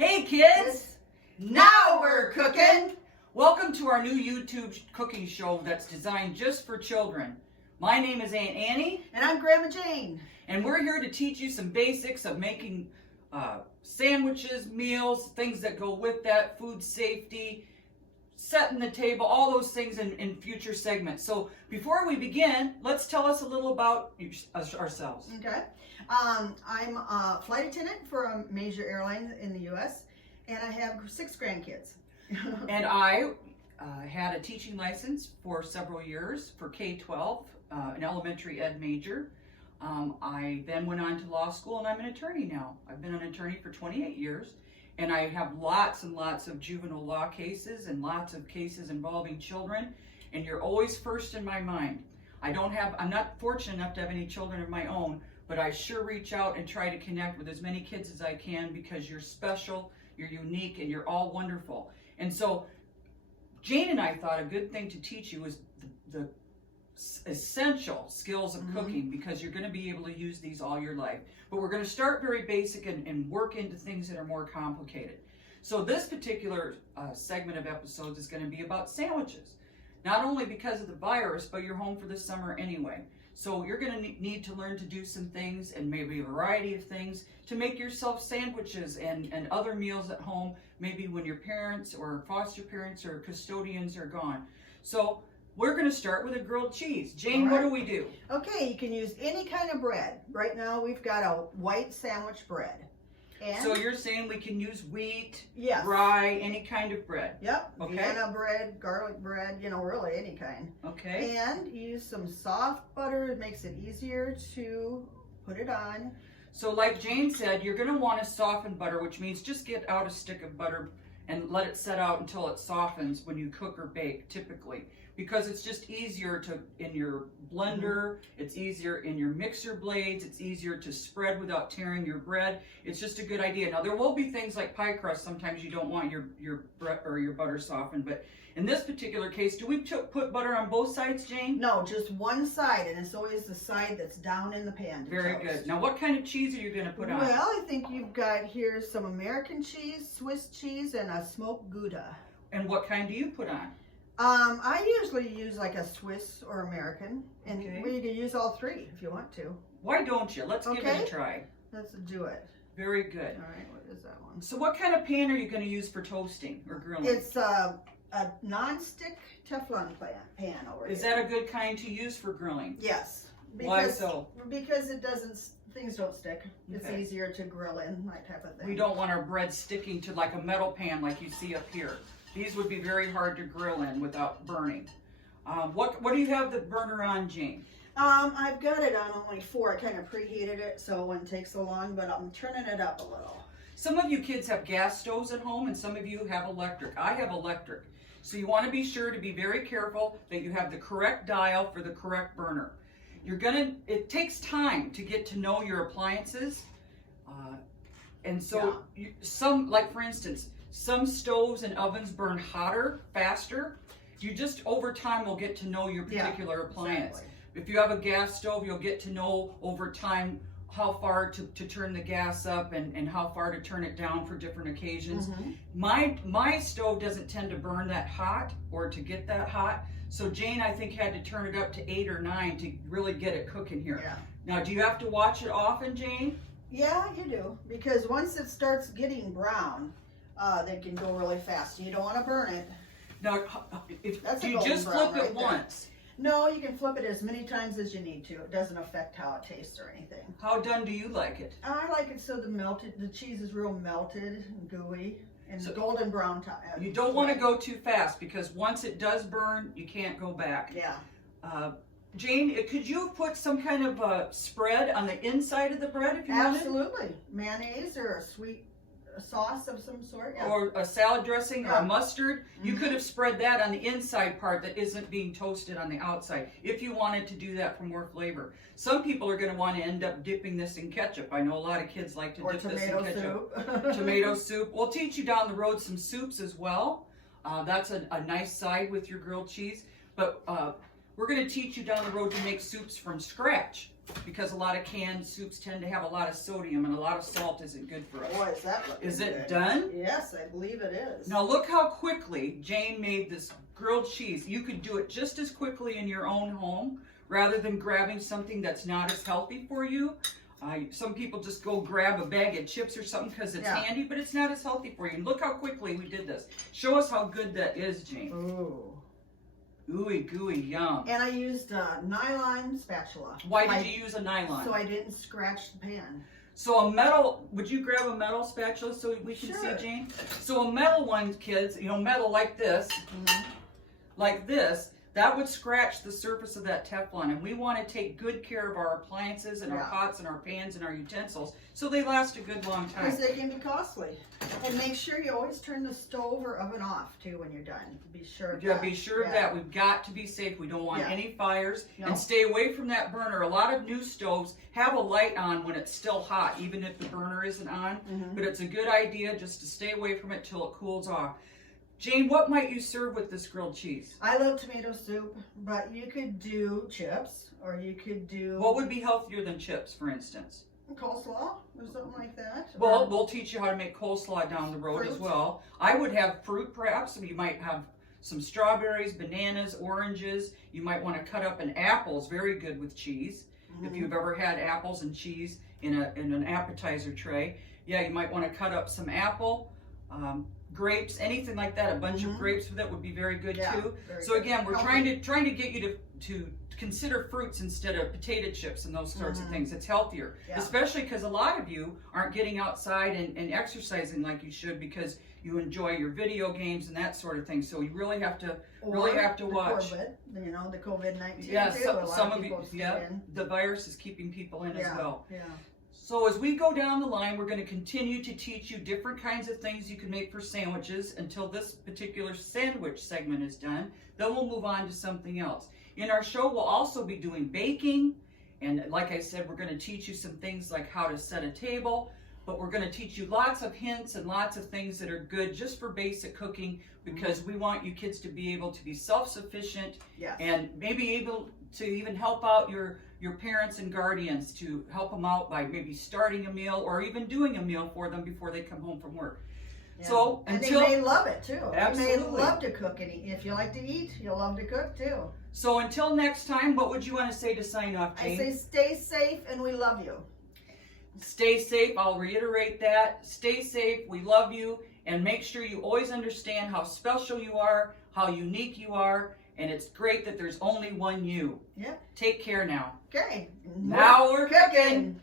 Hey kids, now we're cooking. Welcome to our new YouTube cooking show that's designed just for children. My name is Aunt Annie. And I'm Grandma Jane. And we're here to teach you some basics of making sandwiches, meals, things that go with that, food safety, setting the table, all those things in future segments. So before we begin, let's tell us a little about ourselves. Okay. I'm a flight attendant for a major airline in the U.S. and I have 6 grandkids. And I had a teaching license for several years for K-12, an elementary ed major. I then went on to law school and I'm an attorney now. I've been an attorney for 28 years and I have lots and lots of juvenile law cases and lots of cases involving children, and you're always first in my mind. I'm not fortunate enough to have any children of my own, but I sure reach out and try to connect with as many kids as I can because you're special, you're unique, and you're all wonderful. And so Jane and I thought a good thing to teach you is the essential skills of cooking, because you're going to be able to use these all your life. But we're going to start very basic and work into things that are more complicated. So this particular segment of episodes is going to be about sandwiches. Not only because of the virus, but you're home for the summer anyway. So you're going to need to learn to do some things, and maybe a variety of things, to make yourself sandwiches and other meals at home, maybe when your parents or foster parents or custodians are gone. So we're going to start with a grilled cheese. Jane, All right. What do we do? Okay, you can use any kind of bread. Right now we've got a white sandwich bread. And So you're saying we can use wheat, yes. rye, any kind of bread. Yep, Okay. Vienna bread, garlic bread, really any kind. Okay. And use some soft butter. It makes it easier to put it on. So like Jane said, you're going to want to soften butter, which means just get out a stick of butter and let it set out until it softens when you cook or bake, typically. Because it's just easier in your blender, it's easier in your mixer blades, it's easier to spread without tearing your bread. It's just a good idea. Now there will be things like pie crust, sometimes you don't want your bread or your butter softened, but in this particular case, do we put butter on both sides, Jane? No, just one side, and it's always the side that's down in the pan. Very good. Now what kind of cheese are you going to put on? Well, I think you've got here some American cheese, Swiss cheese, and a smoked Gouda. And what kind do you put on? I usually use like a Swiss or American, and Okay. you can use all 3 if you want to. Why don't you? Let's give it Okay. a try. Let's do it. Very good. All right, what is that one? So what kind of pan are you going to use for toasting or grilling? It's a non-stick Teflon pan over here. Is that a good kind to use for grilling? Yes. Why so? Because things don't stick. It's Okay. easier to grill in, that type of thing. We don't want our bread sticking to like a metal pan like you see up here. These would be very hard to grill in without burning. What do you have the burner on, Jane? I've got it on only 4. I kind of preheated it so it wouldn't take so long, but I'm turning it up a little. Some of you kids have gas stoves at home and some of you have electric. I have electric. So you want to be sure to be very careful that you have the correct dial for the correct burner. It takes time to get to know your appliances. And so like for instance, some stoves and ovens burn hotter, faster. You just over time will get to know your particular appliance. Exactly. If you have a gas stove, you'll get to know over time how far to turn the gas up and how far to turn it down for different occasions. My stove doesn't tend to burn that hot or to get that hot. So Jane, I think, had to turn it up to 8 or 9 to really get it cooking here. Yeah. Now, do you have to watch it often, Jane? Yeah, you do. Because once it starts getting brown, they can go really fast. You don't want to burn it. Now, That's do a you golden just brown flip it right there. once? No, you can flip it as many times as you need to. It doesn't affect how it tastes or anything. How done do you like it? I like it so the cheese is real melted and gooey and So golden brown. You don't want to go too fast because once it does burn, you can't go back. Yeah. Jane, could you have put some kind of a spread on the inside of the bread if you wanted? Absolutely. Mayonnaise or a sweet sauce of some sort. Yeah. Or a salad dressing or a Yeah. mustard. You could have spread that on the inside part that isn't being toasted on the outside if you wanted to do that for more flavor. Some people are going to want to end up dipping this in ketchup. I know a lot of kids like to dip this in tomato ketchup. soup. Tomato soup. We'll teach you down the road some soups as well. That's a nice side with your grilled cheese. But we're going to teach you down the road to make soups from scratch. because a lot of canned soups tend to have a lot of sodium, and a lot of salt isn't good for us. Boy, is that looking Is it good. done? Yes, I believe it is. Now look how quickly Jayne made this grilled cheese. You could do it just as quickly in your own home rather than grabbing something that's not as healthy for you. Some people just go grab a bag of chips or something because it's handy, but it's not as healthy for you. And look how quickly we did this. Show us how good that is, Jayne. Ooh. Ooey gooey, yum. And I used a nylon spatula. Why did you use a nylon? So I didn't scratch the pan. So a metal, would you grab a metal spatula so we can Sure. see, Jayne? So a metal one, kids, metal like this, like this, that would scratch the surface of that Teflon. And we want to take good care of our appliances and our pots and our pans and our utensils so they last a good long time. Because they can be costly. And make sure you always turn the stove or oven off too when you're done. Be sure of that. Be sure of that. We've got to be safe. We don't want any fires. No. And stay away from that burner. A lot of new stoves have a light on when it's still hot, even if the burner isn't on. But it's a good idea just to stay away from it till it cools off. Jayne, what might you serve with this grilled cheese? I love tomato soup, but you could do chips, or you could do... What would be healthier than chips, for instance? Coleslaw, or something like that. Well, we'll teach you how to make coleslaw down the road as well. I would have fruit, perhaps. You might have some strawberries, bananas, oranges. You might want to cut up an apple. It's very good with cheese. If you've ever had apples and cheese in an appetizer tray. Yeah, you might want to cut up some apple. Grapes, anything like that, a bunch of grapes with it would be very good too. So again, we're trying to get you to consider fruits instead of potato chips and those sorts of things. It's healthier, especially because a lot of you aren't getting outside and exercising like you should because you enjoy your video games and that sort of thing. So you really have to watch. The COVID-19. Yeah, too. some of you. Yeah, the virus is keeping people in as well. Yeah. So as we go down the line, we're going to continue to teach you different kinds of things you can make for sandwiches until this particular sandwich segment is done. Then we'll move on to something else. In our show, we'll also be doing baking. And like I said, we're going to teach you some things like how to set a table. But we're going to teach you lots of hints and lots of things that are good just for basic cooking because we want you kids to be able to be self-sufficient and maybe able to even help out your parents and guardians, to help them out by maybe starting a meal or even doing a meal for them before they come home from work. Yeah. So and they may love it too. Absolutely. They may love to cook and eat. If you like to eat, you'll love to cook too. So until next time, what would you want to say to sign off, Jayne? I say stay safe and we love you. Stay safe. I'll reiterate that. Stay safe. We love you. And make sure you always understand how special you are, how unique you are. And it's great that there's only one you. Yeah. Take care now. Okay. Now we're cooking.